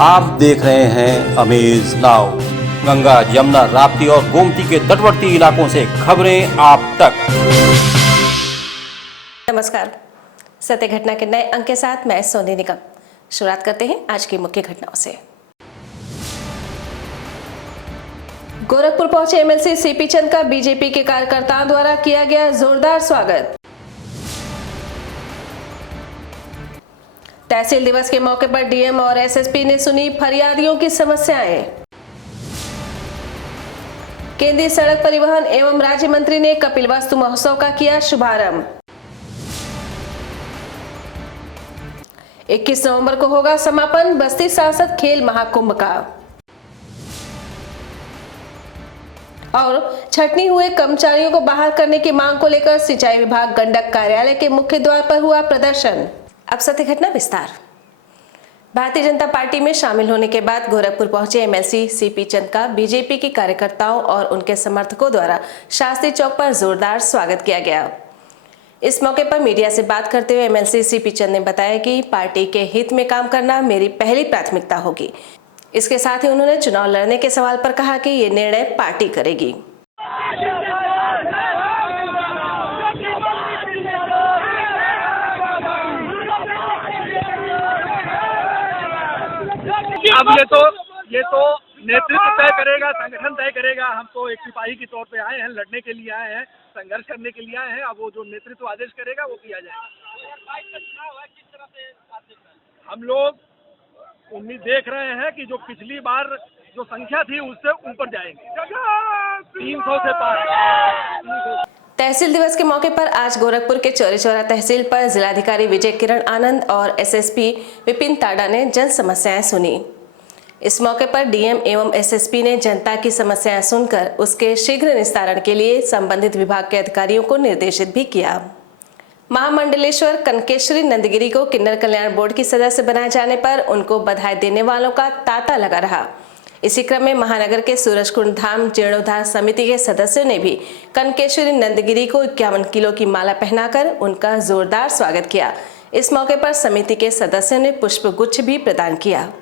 आप देख रहे हैं अमेज नाउ। गंगा, यमुना, राप्ती और गोमती के तटवर्ती इलाकों से खबरें आप तक। नमस्कार, सत्य घटना के नए अंक के साथ मैं सोनी निगम। शुरुआत करते हैं आज की मुख्य घटनाओं से। गोरखपुर पहुंचे एमएलसी सीपी चंद का बीजेपी के कार्यकर्ताओं द्वारा किया गया जोरदार स्वागत। तहसील दिवस के मौके पर डीएम और एसएसपी ने सुनी फरियादियों की समस्याएं। केंद्रीय सड़क परिवहन एवं राज्य मंत्री ने कपिलवस्तु महोत्सव का किया शुभारंभ। 21 नवंबर को होगा समापन बस्ती सांसद खेल महाकुंभ का। और छटनी हुए कर्मचारियों को बहाल करने की मांग को लेकर सिंचाई विभाग गंडक कार्यालय के मुख्य द्वार पर हुआ प्रदर्शन। अब सत्य घटना विस्तार। भारतीय जनता पार्टी में शामिल होने के बाद गोरखपुर पहुंचे एमएलसी सीपी चंद का बीजेपी के कार्यकर्ताओं और उनके समर्थकों द्वारा शास्त्री चौक पर जोरदार स्वागत किया गया। इस मौके पर मीडिया से बात करते हुए एमएलसी सीपी चंद ने बताया कि पार्टी के हित में काम करना मेरी पहली प्राथमिकता होगी। इसके साथ ही उन्होंने चुनाव लड़ने के सवाल पर कहा कि ये निर्णय पार्टी करेगी। अब ये तो नेतृत्व तय करेगा, संगठन तय करेगा। हम तो एक सिपाही के तौर पे आए हैं, लड़ने के लिए आए हैं, संघर्ष करने के लिए आए हैं। अब वो जो नेतृत्व आदेश करेगा वो किया जाएगा। हम लोग उम्मीद देख रहे हैं कि जो पिछली बार जो संख्या थी उससे ऊपर जाएंगे, 300 से पार। तहसील दिवस के मौके पर आज गोरखपुर के चौरी चौरा तहसील पर जिलाधिकारी विजय किरण आनंद और एसएसपी विपिन ताडा ने जन समस्याएं सुनी। इस मौके पर डीएम एवं एसएसपी ने जनता की समस्याएं सुनकर उसके शीघ्र निस्तारण के लिए संबंधित विभाग के अधिकारियों को निर्देशित भी किया। महामंडलेश्वर कनकेश्वरी नंदगिरी को किन्नर कल्याण बोर्ड की सदस्य बनाए जाने पर उनको बधाई देने वालों का तांता लगा रहा। इसी क्रम में महानगर के सूरजकुंड धाम जीर्णोद्धार समिति के सदस्यों ने भी कनकेश्वरी नंदगिरी को 51 किलो की माला पहनाकर उनका जोरदार स्वागत किया। इस मौके पर समिति के सदस्यों ने पुष्प गुच्छ भी प्रदान किया।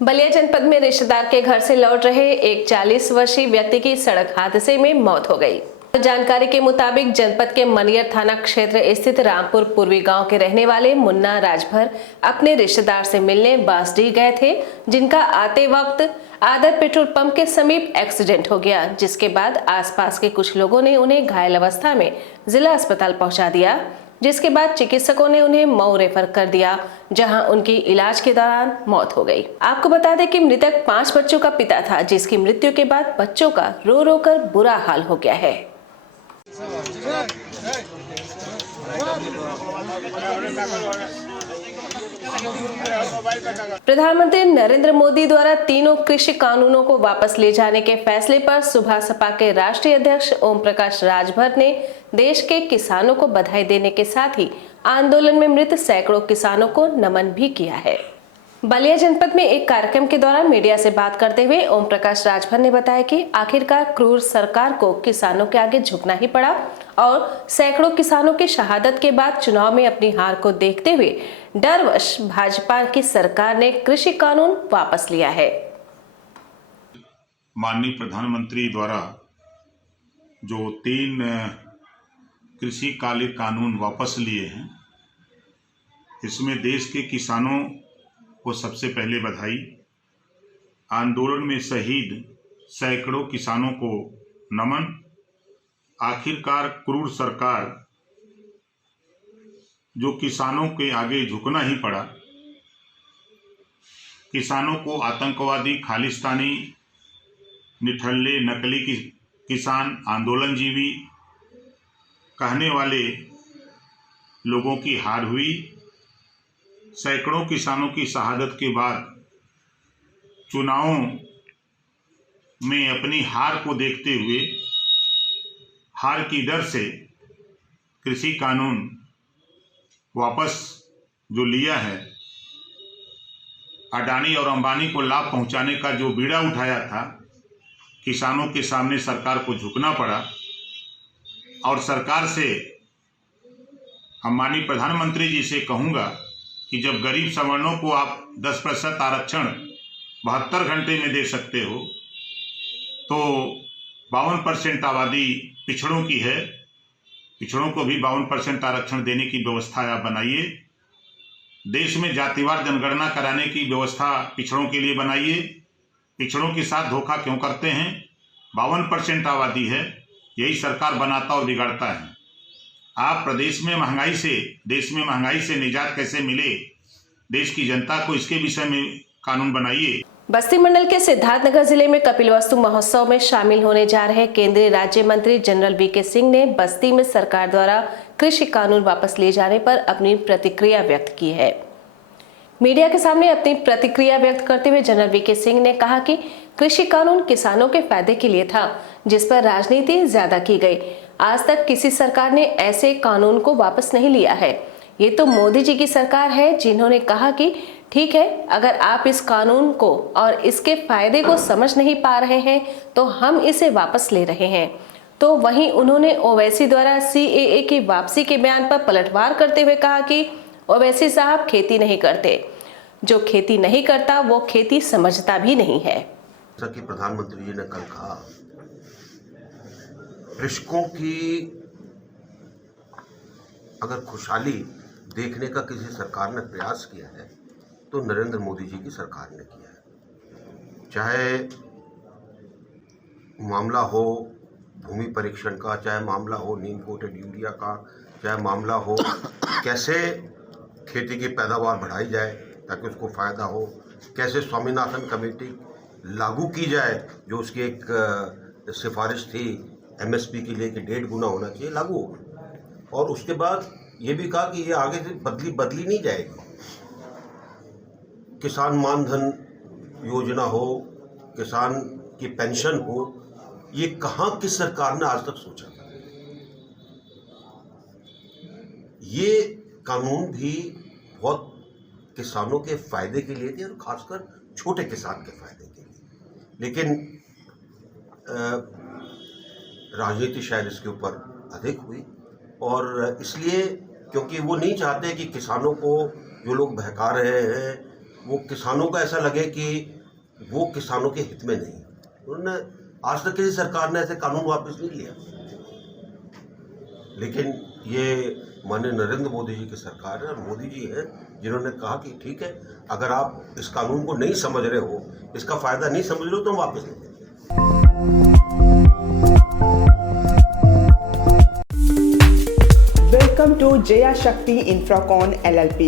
बलिया जनपद में रिश्तेदार के घर से लौट रहे एक 40 वर्षीय व्यक्ति की सड़क हादसे में मौत हो गई। जानकारी के मुताबिक जनपद के मनियर थाना क्षेत्र स्थित रामपुर पूर्वी गांव के रहने वाले मुन्ना राजभर अपने रिश्तेदार से मिलने बांसडीह गए थे, जिनका आते वक्त आदर पेट्रोल पंप के समीप एक्सीडेंट हो गया, जिसके बाद आसपास के कुछ लोगों ने उन्हें घायल अवस्था में जिला अस्पताल पहुंचा दिया, जिसके बाद चिकित्सकों ने उन्हें मऊ रेफर कर दिया, जहां उनकी इलाज के दौरान मौत हो गई। आपको बता दें कि मृतक 5 बच्चों का पिता था, जिसकी मृत्यु के बाद बच्चों का रो रो कर बुरा हाल हो गया है। प्रधानमंत्री नरेंद्र मोदी द्वारा तीनों कृषि कानूनों को वापस ले जाने के फैसले पर सुभा सपा के राष्ट्रीय अध्यक्ष ओम प्रकाश राजभर ने देश के किसानों को बधाई देने के साथ ही आंदोलन में मृत सैकड़ों किसानों को नमन भी किया है। बलिया जनपद में एक कार्यक्रम के दौरान मीडिया से बात करते हुए ओम प्रकाश राजभर ने बताया कि आखिरकार क्रूर सरकार को किसानों के आगे झुकना ही पड़ा और सैकड़ों किसानों की शहादत के बाद चुनाव में अपनी हार को देखते हुए डरवश भाजपा की सरकार ने कृषि कानून वापस लिया है। माननीय प्रधानमंत्री द्वारा जो 3 कृषि कानून वापस लिए हैं, इसमें देश के किसानों को सबसे पहले बधाई। आंदोलन में शहीद सैकड़ों किसानों को नमन। आखिरकार क्रूर सरकार जो किसानों के आगे झुकना ही पड़ा। किसानों को आतंकवादी, खालिस्तानी, निठल्ले, नकली किसान, आंदोलनजीवी कहने वाले लोगों की हार हुई। सैकड़ों किसानों की शहादत के बाद चुनावों में अपनी हार को देखते हुए, हार की डर से कृषि कानून वापस जो लिया है, अडानी और अंबानी को लाभ पहुंचाने का जो बीड़ा उठाया था, किसानों के सामने सरकार को झुकना पड़ा। और सरकार से हम माननीय प्रधानमंत्री जी से कहूँगा कि जब गरीब सवर्णों को आप 10% आरक्षण 72 घंटे में दे सकते हो, तो 52% आबादी पिछड़ों की है, पिछड़ों को भी 52% आरक्षण देने की व्यवस्था आप बनाइए। देश में जातिवार जनगणना कराने की व्यवस्था पिछड़ों के लिए बनाइए। पिछड़ों के साथ धोखा क्यों करते हैं? 52% आबादी है, यही सरकार बनाता और बिगाड़ता है। आप प्रदेश में महंगाई से, देश में महंगाई से निजात कैसे मिले, देश की जनता को इसके विषय में कानून बनाइए। बस्ती मंडल के सिद्धार्थनगर जिले में कपिलवस्तु महोत्सव में शामिल होने जा रहे केंद्रीय राज्य मंत्री जनरल वीके सिंह ने बस्ती में सरकार द्वारा कृषि कानून वापस लिए जाने पर अपनी प्रतिक्रिया व्यक्त की है। मीडिया के सामने अपनी प्रतिक्रिया व्यक्त करते हुए जनरल वीके सिंह ने कहा कि कृषि कानून किसानों के फायदे के लिए था, जिस पर राजनीति ज्यादा की गई। आज तक किसी सरकार ने ऐसे कानून को वापस नहीं लिया है। ये तो मोदी जी की सरकार है, जिन्होंने कहा कि ठीक है, अगर आप इस कानून को और इसके फायदे को समझ नहीं पा रहे हैं तो हम इसे वापस ले रहे हैं। तो वहीं उन्होंने ओवैसी द्वारा CAA की वापसी के बयान पर पलटवार करते हुए कहा कि ओवैसी साहब खेती नहीं करते, जो खेती नहीं करता वो खेती समझता भी नहीं है। जैसा कि प्रधानमंत्री जी ने कल कहा, कृषकों की अगर खुशहाली देखने का किसी सरकार ने प्रयास किया है तो नरेंद्र मोदी जी की सरकार ने किया है। चाहे मामला हो भूमि परीक्षण का, चाहे मामला हो नीम कोटेड यूरिया का, चाहे मामला हो कैसे खेती की पैदावार बढ़ाई जाए ताकि उसको फ़ायदा हो, कैसे स्वामीनाथन कमेटी लागू की जाए जो उसकी एक सिफारिश थी MSP के लिए कि 1.5 गुना होना चाहिए, लागू होगा। और उसके बाद ये भी कहा कि ये आगे से बदली नहीं जाएगी। किसान मानधन योजना हो, किसान की पेंशन हो, ये कहाँ किस सरकार ने आज तक सोचा था? ये कानून भी बहुत किसानों के फायदे के लिए थे और खासकर छोटे किसान के फायदे के लिए, लेकिन राजनीति शायद इसके ऊपर अधिक हुई और इसलिए क्योंकि वो नहीं चाहते कि किसानों को जो लोग बहका रहे हैं वो किसानों को ऐसा लगे कि वो किसानों के हित में नहीं। उन्होंने आज तक किसी सरकार ने ऐसे कानून वापस नहीं लिया, लेकिन ये माननीय नरेंद्र मोदी जी की सरकार है और मोदी जी हैं जिन्होंने कहा कि ठीक है, अगर आप इस कानून को नहीं समझ रहे हो, इसका फायदा नहीं समझ रहे हो, तो हम वापस ले लेंगे। वेलकम टू जया शक्ति इंफ्राकॉन LLP।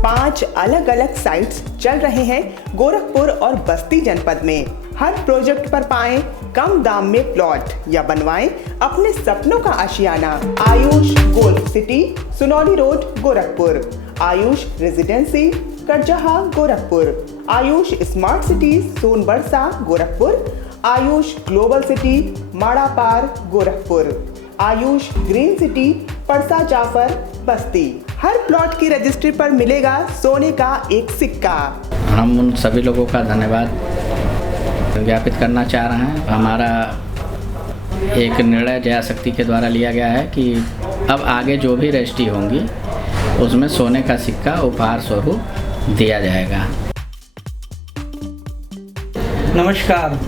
5 अलग अलग साइट्स चल रहे हैं गोरखपुर और बस्ती जनपद में। हर प्रोजेक्ट पर पाएं कम दाम में प्लॉट या बनवाएं अपने सपनों का आशियाना। Ayush gold city, Sunauli road, Gorakhpur. Ayush residency, Karjaha, Gorakhpur. Ayush smart city, Sonbarsa, Gorakhpur. Ayush global city, Madapar, Gorakhpur. Ayush green city, Parsa Jafar, Basti. हर प्लॉट की रजिस्ट्री पर मिलेगा सोने का एक सिक्का। हम उन सभी लोगों का धन्यवाद ज्ञापित करना चाह रहे हैं। हमारा एक निर्णय जया शक्ति के द्वारा लिया गया है कि अब आगे जो भी रजिस्ट्री होंगी उसमें सोने का सिक्का उपहार स्वरूप दिया जाएगा। नमस्कार,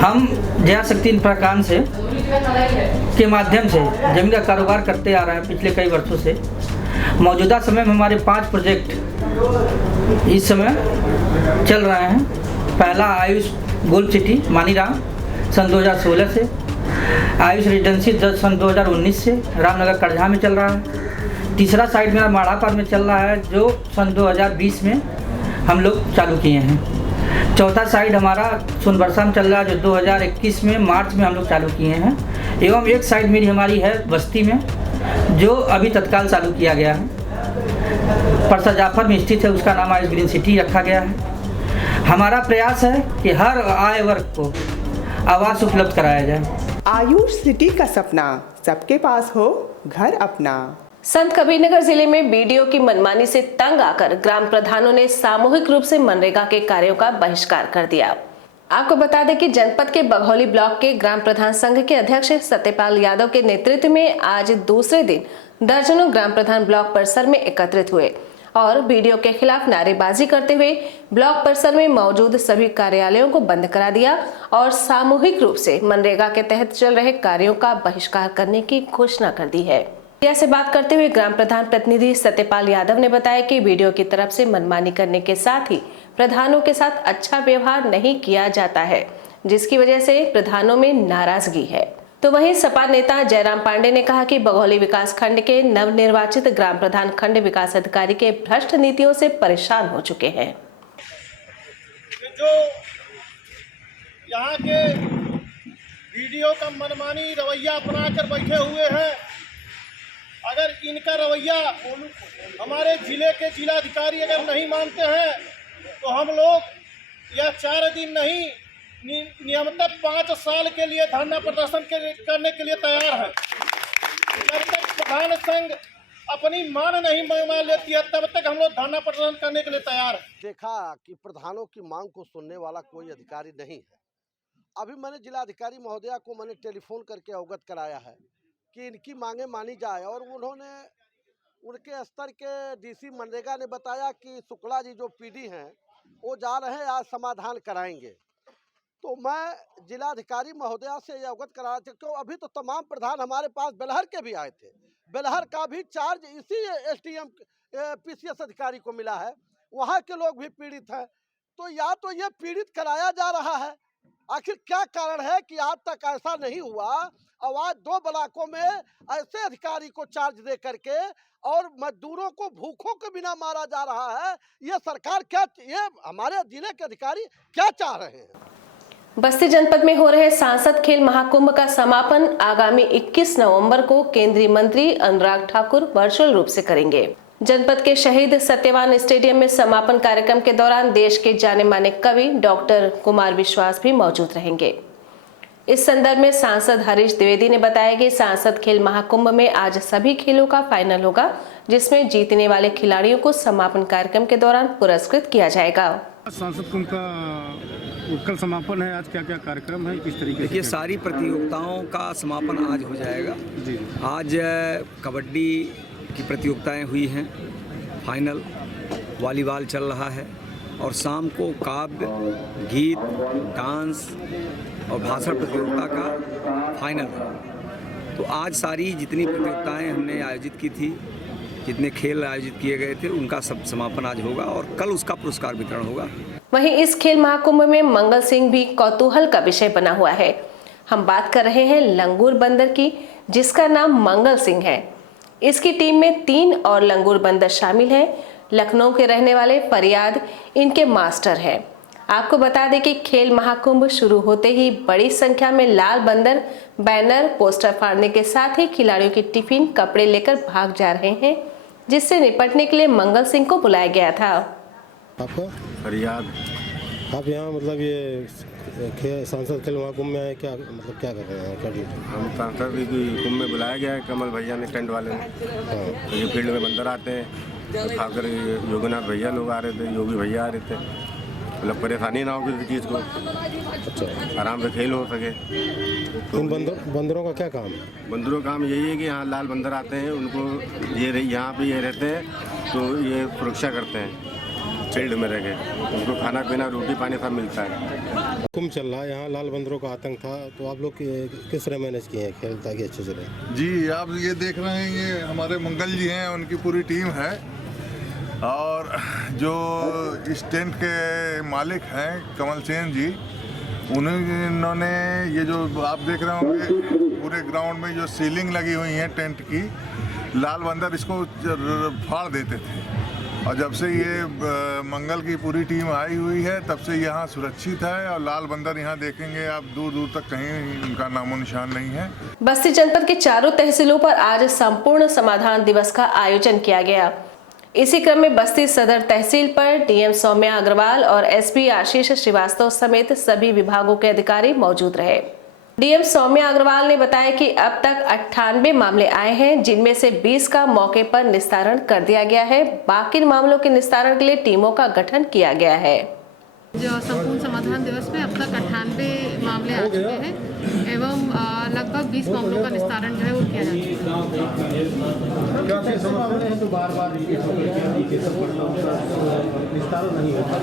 हम जया शक्ति इंफ्राकॉन से के माध्यम से जमीन का कारोबार करते आ रहे हैं पिछले कई वर्षों से। मौजूदा समय में हमारे 5 प्रोजेक्ट इस समय चल रहे हैं। पहला आयुष गोल्ड सिटी मानीराम सन 2016 से, आयुष रेजिडेंसी सन 2019 से रामनगर करझा में चल रहा है। तीसरा साइट मेरा माड़ापार में चल रहा है जो सन 2020 में हम लोग चालू किए हैं। चौथा साइट हमारा सोनबरसा में चल रहा है जो 2021 में मार्च में हम लोग चालू किए हैं। एवं एक साइट मेरी हमारी है बस्ती में जो अभी तत्काल चालू किया गया है। परसा जाफर में स्थित है, उसका नाम आयुष ग्रीन सिटी रखा गया है। हमारा प्रयास है कि हर आय वर्ग को आवास उपलब्ध कराया जाए। आयुष सिटी का सपना सबके पास हो घर अपना। संत कबीरनगर जिले में बीडीओ की मनमानी से तंग आकर ग्राम प्रधानों ने सामूहिक रूप से मनरेगा के कार्यों का बहिष्कार कर दिया। आपको बता दें कि जनपद के बघौली ब्लॉक के ग्राम प्रधान संघ के अध्यक्ष सत्यपाल यादव के नेतृत्व में आज दूसरे दिन दर्जनों ग्राम प्रधान ब्लॉक परिसर में एकत्रित हुए और बीडीओ के खिलाफ नारेबाजी करते हुए ब्लॉक परिसर में मौजूद सभी कार्यालयों को बंद करा दिया और सामूहिक रूप से मनरेगा के तहत चल रहे कार्यों का बहिष्कार करने की घोषणा कर दी है। मीडिया से बात करते हुए ग्राम प्रधान प्रतिनिधि सत्यपाल यादव ने बताया कि बीडीओ की तरफ से मनमानी करने के साथ ही प्रधानों के साथ अच्छा व्यवहार नहीं किया जाता है, जिसकी वजह से प्रधानों में नाराजगी है। तो वहीं सपा नेता जयराम पांडे ने कहा कि बघौली विकास खंड के नवनिर्वाचित ग्राम प्रधान खंड विकास अधिकारी के भ्रष्ट नीतियों से परेशान हो चुके हैं। जो यहाँ के वीडियो का मनमानी रवैया अपनाकर बैठे हुए हैं, अगर इनका रवैया हमारे जिले के जिलाधिकारी अगर नहीं मानते हैं तो हम लोग यह 4 दिन नहीं नियमित 5 साल के लिए धरना प्रदर्शन करने के लिए तैयार है। जब तक प्रधान संघ अपनी मांग नहीं मान लेती है तब तक हम लोग धरना प्रदर्शन करने के लिए तैयार है। देखा कि प्रधानों की मांग को सुनने वाला कोई अधिकारी नहीं है। अभी मैंने जिलाधिकारी महोदया को मैंने टेलीफोन करके अवगत कराया है कि इनकी मांगे मानी जाए, और उन्होंने उनके स्तर के डीसी मनरेगा ने बताया कि शुक्ला जी जो पीडी हैं वो जा रहे हैं, आज समाधान कराएंगे। तो मैं जिलाधिकारी महोदया से ये अवगत करा था क्यों अभी तो तमाम प्रधान हमारे पास बेलहर के भी आए थे, बेलहर का भी चार्ज इसी एसडीएम पीसीएस अधिकारी को मिला है, वहाँ के लोग भी पीड़ित हैं। तो या तो ये पीड़ित कराया जा रहा है, आखिर क्या कारण है कि आज तक ऐसा नहीं हुआ। और आज 2 ब्लॉकों में ऐसे अधिकारी को चार्ज दे करके और मजदूरों को भूखों के बिना मारा जा रहा है। ये सरकार क्या, ये हमारे जिले के अधिकारी क्या चाह रहे हैं। बस्ती जनपद में हो रहे सांसद खेल महाकुंभ का समापन आगामी 21 नवंबर को केंद्रीय मंत्री अनुराग ठाकुर वर्चुअल रूप से करेंगे। जनपद के शहीद सत्यवान स्टेडियम में समापन कार्यक्रम के दौरान देश के जाने माने कवि डॉक्टर कुमार विश्वास भी मौजूद रहेंगे। इस संदर्भ में सांसद हरीश द्विवेदी ने बताया कि सांसद खेल महाकुंभ में आज सभी खेलों का फाइनल होगा, जिसमें जीतने वाले खिलाड़ियों को समापन कार्यक्रम के दौरान पुरस्कृत किया जाएगा। सांसद कुंभ का कल समापन है, आज क्या क्या कार्यक्रम है, किस तरीके से? देखिए, सारी प्रतियोगिताओं का समापन आज हो जाएगा जी। आज कबड्डी की प्रतियोगिताएं हुई हैं, फाइनल वॉलीबॉल चल रहा है, और शाम को काव्य, गीत, डांस और भाषण प्रतियोगिता का फाइनल है। तो आज सारी जितनी प्रतियोगिताएं हमने आयोजित की थी, जितने खेल आयोजित किए गए थे, उनका सब समापन आज होगा और कल उसका पुरस्कार वितरण होगा। वहीं इस खेल महाकुंभ में मंगल सिंह भी कौतूहल का विषय बना हुआ है। हम बात कर रहे हैं लंगूर बंदर की, जिसका नाम मंगल सिंह है। इसकी टीम में 3 और लंगूर बंदर शामिल हैं। लखनऊ के रहने वाले फरियाद इनके मास्टर हैं। आपको बता दें कि खेल महाकुंभ शुरू होते ही बड़ी संख्या में लाल बंदर बैनर, पोस्टर फाड़ने के साथ ही खिलाड़ियों की टिफिन, कपड़े लेकर भाग जा रहे हैं, जिससे निपटने के लिए मंगल सिंह को बुलाया गया था। आपका फरियाद, आप यहाँ मतलब ये सांसद खेल महाकुंभ में आए, क्या मतलब क्या कर रहे हैं, क्या ड्यूटी? हम सांसद कुंभ में बुलाया गया है, कमल भैया ने, टेंट वाले ने। तो ये फील्ड में बंदर आते हैं, खासकर योगीनाथ भैया लोग आ रहे थे, योगी भैया आ रहे थे, मतलब परेशानी ना हो किसी चीज़ को। अच्छा, आराम से खेल हो सके। तो इन बंदरों का क्या काम है? बंदरों का काम यही है कि यहाँ लाल बंदर आते हैं, उनको ये यहाँ पे ये रहते हैं, तो ये सुरक्षा करते हैं फील्ड में रह के, उनको खाना पीना, रोटी पानी सब मिलता है। कुंभ चल रहा है, यहाँ लाल बंदरों का आतंक था, तो आप लोग किस तरह मैनेज किए हैं खेल ताकि अच्छे से रहे? जी, आप ये देख रहे हैं, ये हमारे मंगल जी हैं, उनकी पूरी टीम है, और जो इस टेंट के मालिक हैं कमल सेन जी, उन्होंने ये जो आप देख रहे होंगे पूरे ग्राउंड में जो सीलिंग लगी हुई है टेंट की, लाल बंदर इसको फाड़ देते थे, और जब से ये मंगल की पूरी टीम आई हुई है तब से यहाँ सुरक्षित है, और लाल बंदर यहाँ देखेंगे आप दूर दूर तक कहीं उनका नामो निशान नहीं है। बस्ती जनपद के चारों तहसीलों पर आज संपूर्ण समाधान दिवस का आयोजन किया गया। इसी क्रम में बस्ती सदर तहसील पर डीएम सौम्या अग्रवाल और एसपी आशीष श्रीवास्तव समेत सभी विभागों के अधिकारी मौजूद रहे। डीएम सौम्या अग्रवाल ने बताया कि अब तक 98 मामले आए हैं, जिनमें से 20 का मौके पर निस्तारण कर दिया गया है। बाकी मामलों के निस्तारण के लिए टीमों का गठन किया गया है। जो संपूर्ण समाधान दिवस में अब तक 98 मामले आ चुके हैं। एवं लगभग 20 मामलों का निस्तारण जो है वो किया जाता है। जो बार-बार निस्तारण नहीं होता,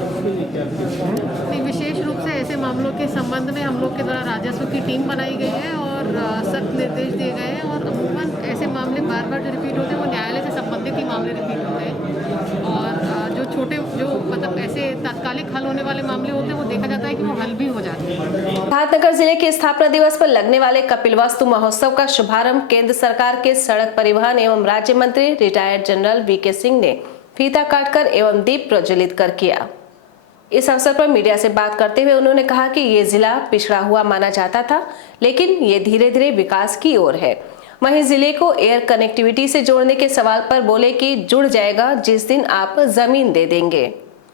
नहीं, विशेष रूप से ऐसे मामलों के संबंध में हम लोग के द्वारा राजस्व की टीम बनाई गई है और सख्त निर्देश दिए गए हैं और अमूमन ऐसे मामले बार-बार जो रिपीट होते हैं वो न्यायालय से संबंधित ही मामले रिपीट होते हैं और जो छोटे जो मतलब ऐसे तात्कालिक हल होने वाले मामले होते हैं वो देखा जाता है कि वो हल भी हो जाते हैं। सिद्धार्थनगर जिले के स्थापना दिवस पर लगने वाले कपिलवस्तु महोत्सव का शुभारंभ केंद्र सरकार के सड़क परिवहन एवं राज्य मंत्री रिटायर्ड जनरल वीके सिंह ने फीता काटकर एवं दीप प्रज्वलित कर किया। इस अवसर पर मीडिया से बात करते हुए उन्होंने कहा कि ये जिला पिछड़ा हुआ माना जाता था, लेकिन ये धीरे धीरे विकास की ओर है। वहीं जिले को एयर कनेक्टिविटी से जोड़ने के सवाल पर बोले कि जुड़ जाएगा जिस दिन आप जमीन दे देंगे।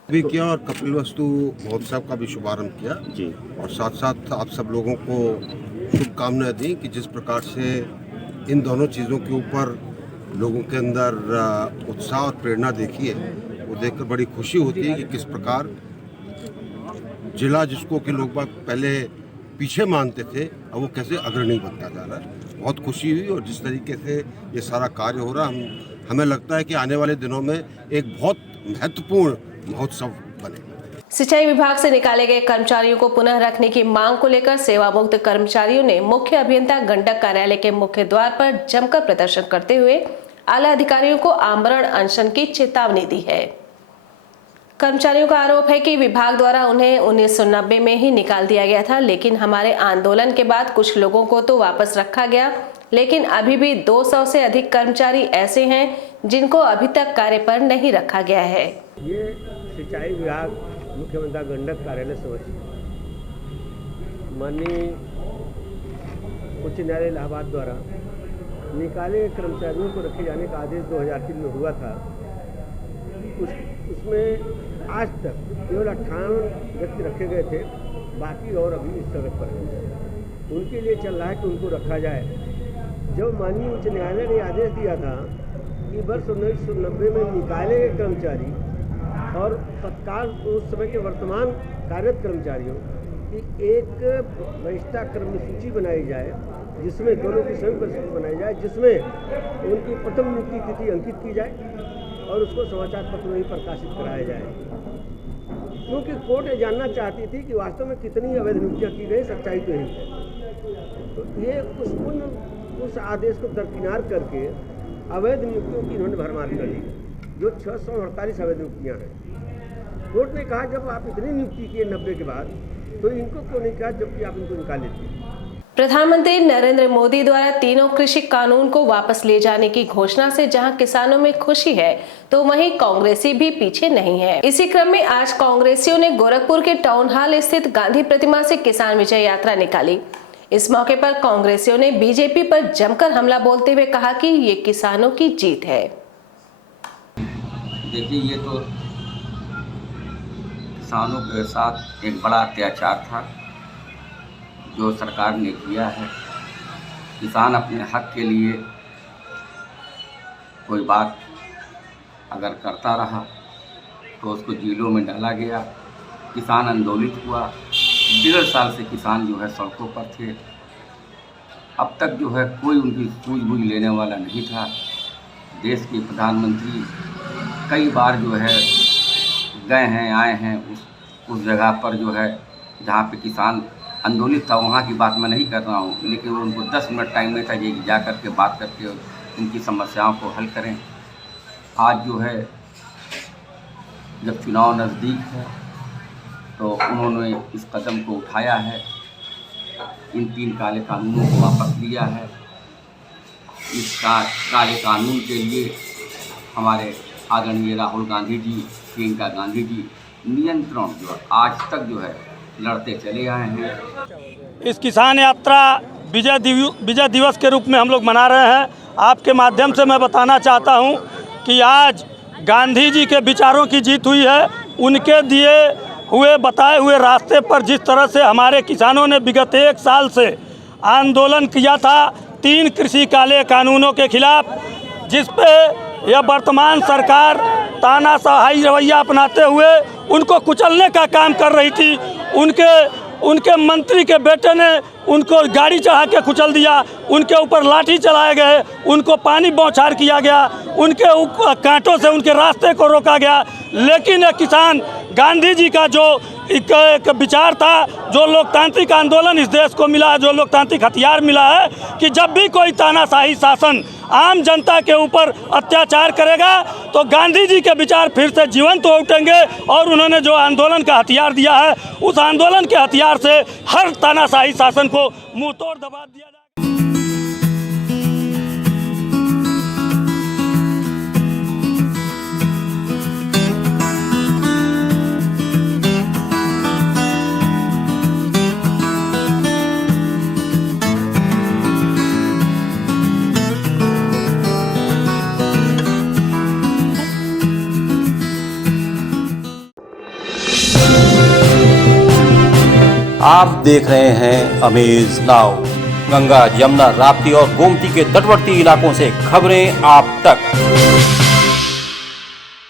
भी किया और कपिलवस्तु महोत्सव का भी शुभारंभ किया जी, और साथ साथ आप सब लोगों को शुभकामनाएं दी कि जिस प्रकार से इन दोनों चीज़ों के ऊपर लोगों के अंदर उत्साह और प्रेरणा देखी है, वो देखकर बड़ी खुशी होती है कि किस प्रकार जिला जिसको कि लोग बाग पहले पीछे मानते थे अब वो कैसे अग्रणी बनता जा रहा है। बहुत खुशी हुई और जिस तरीके से ये सारा कार्य हो रहा हमें लगता है कि आने वाले दिनों में एक बहुत महत्वपूर्ण महोत्सव बने। सिंचाई विभाग से निकाले गए कर्मचारियों को पुनः रखने की मांग को लेकर सेवामुक्त कर्मचारियों ने मुख्य अभियंता गंडक कार्यालय के मुख्य द्वार पर जमकर प्रदर्शन करते हुए आला अधिकारियों को आमरण अनशन की चेतावनी दी है। कर्मचारियों का आरोप है कि विभाग द्वारा उन्हें 1990 में ही निकाल दिया गया था, लेकिन हमारे आंदोलन के बाद कुछ लोगों को तो वापस रखा गया, लेकिन अभी भी 200 से अधिक कर्मचारी ऐसे हैं जिनको अभी तक कार्य पर नहीं रखा गया है। ये सिंचाई विभाग मुख्यमंत्री गंडक कार्यालय समक्ष माननीय उच्च न्यायालय इलाहाबाद द्वारा निकाले कर्मचारियों को रखे जाने का आदेश 2003 में हुआ था। उसमें आज तक केवल 58 व्यक्ति रखे गए थे, बाकी और अभी इस सड़क पर हैं। उनके लिए चल रहा है कि उनको रखा जाए। जब माननीय उच्च न्यायालय ने आदेश दिया था कि वर्ष 1990 में निकाले गए कर्मचारी और तत्काल उस समय के वर्तमान कार्यरत कर्मचारियों की एक वरिष्ठता क्रम सूची बनाई जाए, जिसमें दोनों की संयुक्त सूची बनाई जाए, जिसमें उनकी प्रथम नियुक्ति तिथि अंकित की जाए और उसको समाचार पत्र में ही प्रकाशित कराया जाए। क्योंकि कोर्ट ये जानना चाहती थी कि वास्तव में कितनी अवैध नियुक्तियाँ की गई, सच्चाई तो यही है। तो ये उस आदेश को दरकिनार करके अवैध नियुक्तियों की इन्होंने भरमार कर दी, जो 648 अवैध नियुक्तियाँ हैं। कोर्ट ने कहा जब आप इतनी नियुक्ति किए 90 के बाद, तो इनको क्यों नहीं कहा जबकि आप इनको निकाल लेते। प्रधानमंत्री नरेंद्र मोदी द्वारा तीनों कृषि कानून को वापस ले जाने की घोषणा से जहां किसानों में खुशी है, तो वहीं कांग्रेसी भी पीछे नहीं है। इसी क्रम में आज कांग्रेसियों ने गोरखपुर के टाउन हॉल स्थित गांधी प्रतिमा से किसान विजय यात्रा निकाली। इस मौके पर कांग्रेसियों ने बीजेपी पर जमकर हमला बोलते हुए कहा कि ये किसानों की जीत है। देखिए, ये तो किसानों के साथ एक बड़ा अत्याचार था जो सरकार ने किया है। किसान अपने हक के लिए कोई बात अगर करता रहा तो उसको जेलों में डाला गया। किसान आंदोलित हुआ, 1.5 साल से किसान जो है सड़कों पर थे। अब तक जो है कोई उनकी सूझबूझ लेने वाला नहीं था। देश के प्रधानमंत्री कई बार जो है गए हैं, आए हैं उस जगह पर जो है जहाँ पे किसान आंदोलित था, वहाँ की बात मैं नहीं कर रहा हूँ, लेकिन उनको 10 मिनट टाइम में था ये जा कर के बात करके उनकी समस्याओं को हल करें। आज जो है जब चुनाव नज़दीक है तो उन्होंने इस कदम को उठाया है, इन 3 काले कानूनों को वापस लिया है। इस काले कानून के लिए हमारे आदरणीय राहुल गांधी जी, प्रियंका गांधी जी नियंत्रण जो आज तक जो है लड़ते चले आए हैं। इस किसान यात्रा विजय दिवस के रूप में हम लोग मना रहे हैं। आपके माध्यम से मैं बताना चाहता हूं कि आज गांधी जी के विचारों की जीत हुई है। उनके दिए हुए बताए हुए रास्ते पर जिस तरह से हमारे किसानों ने विगत 1 साल से आंदोलन किया था 3 कृषि काले कानूनों के खिलाफ, जिस पे यह वर्तमान सरकार तानाशाही रवैया अपनाते हुए उनको कुचलने का काम कर रही थी। उनके मंत्री के बेटे ने उनको गाड़ी चढ़ा के कुचल दिया, उनके ऊपर लाठी चलाए गए, उनको पानी बौछार किया गया, उनके कांटों से उनके रास्ते को रोका गया। लेकिन किसान गांधी जी का जो एक विचार था, जो लोकतांत्रिक आंदोलन इस देश को मिला है, जो लोकतांत्रिक हथियार मिला है कि जब भी कोई तानाशाही शासन आम जनता के ऊपर अत्याचार करेगा तो गांधी जी के विचार फिर से जीवंत हो उठेंगे और उन्होंने जो आंदोलन का हथियार दिया है उस आंदोलन के हथियार से हर तानाशाही शासन को मुंह तोड़ दबा दिया जाए। आप देख रहे हैं अमेज नाउ। गंगा, यमुना, राप्ती और गोमती के तटवर्ती इलाकों से खबरें आप तक।